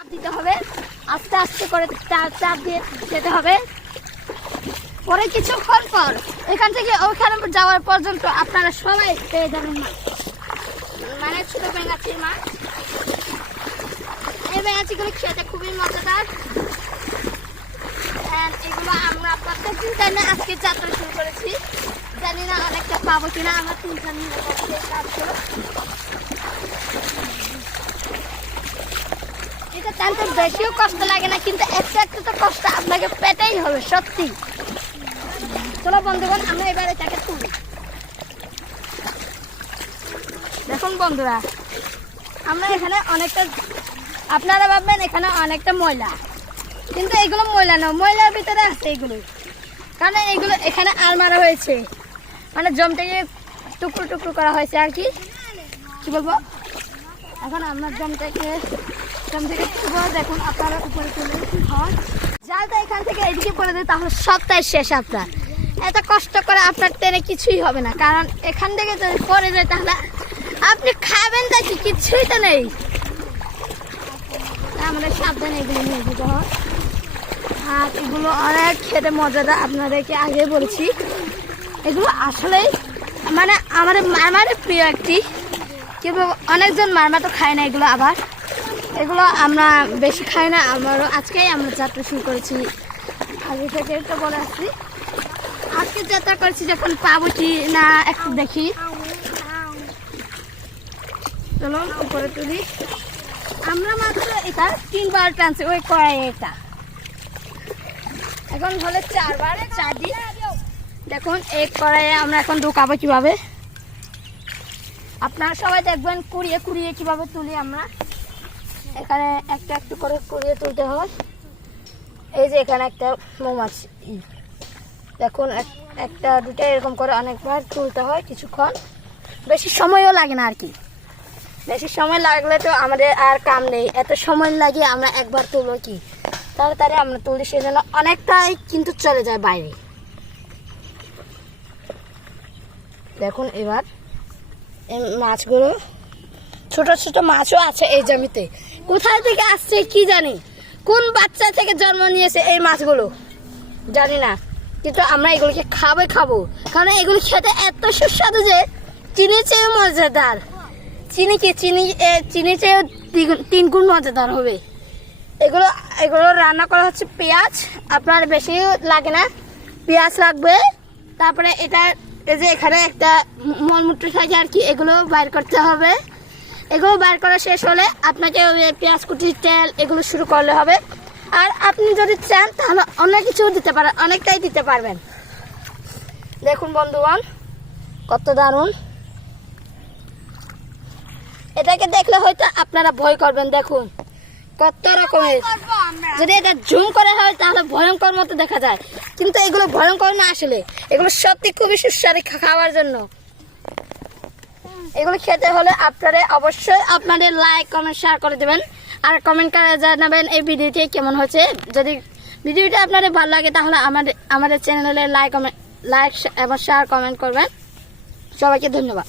চাপ দিতে হবে, আস্তে আস্তে করে চাপ দিয়ে যেতে হবে। পরে কিছুক্ষণ পর এখান থেকে ওখানে যাওয়ার পর্যন্ত আপনারা সবাই পেয়ে যাবেন মাছ, মানে ছোট ব্যাঙাচির মাছ। এই ব্যাঙাচিগুলো খেতে খুবই মজাদার। এগুলো আমরা প্রত্যেকদিন টাইমে আজকে যাত্রা শুরু করেছি, জানি না অনেকটা পাবো কিনা। আমরা 3টা মিলে করছি এই কাজগুলো। এটা টানতে বেশিও কষ্ট লাগে না, কিন্তু একটা একটা তো কষ্ট আপনাকে পেতেই হবে সত্যি। চলো বন্ধুগণ, আমরা এবার এটাকে তুলি। দেখুন বন্ধুরা, আমরা এখানে অনেকটা, আপনারা ভাববেন এখানে অনেকটা ময়লা, কিন্তু এগুলো ময়লা না, ময়লার ভিতরে আছে এগুলো। কারণ এগুলো এখানে আর মারা হয়েছে, মানে জম থেকে টুকরো টুকরো করা হয়েছে আর কি বলবো। এখন আমরা জম থেকে দেখুন আপনারা উপরে তুলে হয় জালটা এখান থেকে এদিকে পড়ে দেয়, তাহলে সবটাই শেষ। আপনার এত কষ্ট করে আপনার টেনে কিছুই হবে না, কারণ এখান থেকে যদি পড়ে যায় তাহলে আপনি খাবেন তা কি, কিছুই তো নেই। আমাদের সাবধানে এগুলো নিয়ে যেতে হয়। আর এগুলো অনেক খেতে মজাদার, আপনাদেরকে আগে বলেছি। এগুলো আসলেই মানে আমাদের মারমারের প্রিয় একটি, কিন্তু অনেকজন মারমা তো খায় না এগুলো। আবার এগুলো আমরা বেশি খাই না, আমারও আজকেই আমরা যাত্রা শুরু করেছি। আগে থেকে তো বলে আসছি, আজকে যাত্রা করেছি, যখন পাবো কি না একটু দেখি। চলো উপরে তুলি। আমরা মাত্র এটা 3বার টানছি ওই কড়াইটা, এখন হলে 4বার, 4 দিন। দেখুন এই কড়াইয়ে আমরা এখন ঢুকাবো কিভাবে, আপনারা সবাই দেখবেন। কুড়িয়ে কুড়িয়ে কিভাবে তুলি আমরা। এখানে একটা একটু করে কুড়িয়ে তুলতে হয়। এই যে এখানে একটা মৌমাছি, দেখুন একটা দুটো এরকম করে অনেকবার তুলতে হয় কিছুক্ষণ। বেশি সময়ও লাগে না আর কি, বেশি সময় লাগলে তো আমাদের আর কাম নেই। এত সময় লাগিয়ে আমরা একবার তুলবো কি, তাড়াতাড়ি আমরা তুলি, সেজন্য অনেকটাই কিন্তু চলে যায় বাইরে। দেখুন এবার এই মাছগুলো, ছোট ছোট মাছও আছে এই জমিতে। কোথায় থেকে আসছে কি জানি, কোন বাচ্চা থেকে জন্ম নিয়েছে এই মাছগুলো জানি না, কিন্তু আমরা এগুলোকে খাবো, কারণ এগুলো খেতে এত সুস্বাদু যে চিনির চেয়েও মজাদার। চিনি চেয়েও 3 গুণ মজাদার হবে। এগুলো রান্না করা হচ্ছে পেঁয়াজ, আপনার বেশি লাগে না, পেঁয়াজ লাগবে। তারপরে এটা এই যে এখানে একটা মলমূত্র থাকে আর কি, এগুলো বাইর করতে হবে। এগুলো বাইর করা শেষ হলে আপনাকে পেঁয়াজ কুচি, তেল এগুলো শুরু করলে হবে। আর আপনি যদি চান তাহলে অনেক কিছু দিতে পারেন, অনেকটাই দিতে পারবেন। দেখুন বন্ধুগণ কত দারুণ। এটাকে দেখলে হয়তো আপনারা ভয় করবেন। দেখুন কত রকমের, যদি এটা জুম করে হয় তাহলে ভয়ঙ্কর মতো দেখা যায়, কিন্তু এগুলো ভয়ঙ্কর না, আসলে এগুলো সত্যি খুবই সুস্বাদু খাওয়ার জন্য। এগুলো খেতে হলে আপনারা অবশ্যই আপনাদের লাইক কমেন্ট শেয়ার করে দেবেন, আর কমেন্ট করে জানাবেন এই ভিডিওটি কেমন হয়েছে। যদি ভিডিওটি আপনাদের ভালো লাগে তাহলে আমাদের চ্যানেলে লাইক এবং শেয়ার কমেন্ট করবেন। সবাইকে ধন্যবাদ।